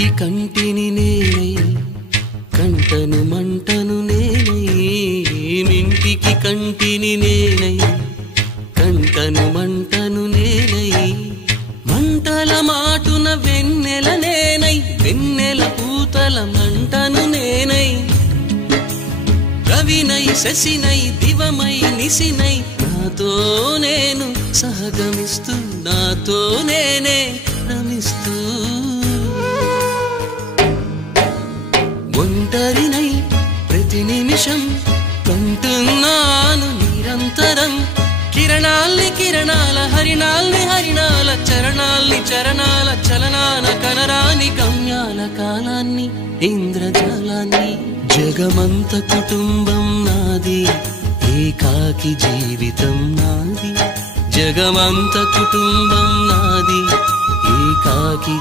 కంటికి కంటిని నేనై కంటను మంటను నేనై మింటికి కంటిని నేనై కంటను మంటను నేనై మంటల మాటున వెన్నెల నేనై వెన్నెల పూతల మంటను నేనై రవినై శశినై దివమై నిశినై నాతో నేను సహగమిస్తూ నాతో నేనే రమిస్తూ ఒంటరినై ప్రతి నిమిషం కంటున్నాను నిరంతరం కిరణాల్ని కిరణాల హరిణాల్ని హరిణాల చరణాల్ని చరణాల చలనాన కనరాని గమ్యాల కాలాన్ని ఇంద్రజాలాన్ని జగమంత కుటుంబం నాది ఏకాకి జీవితం నాది జగమంత కుటుంబం నాది ఏకాకి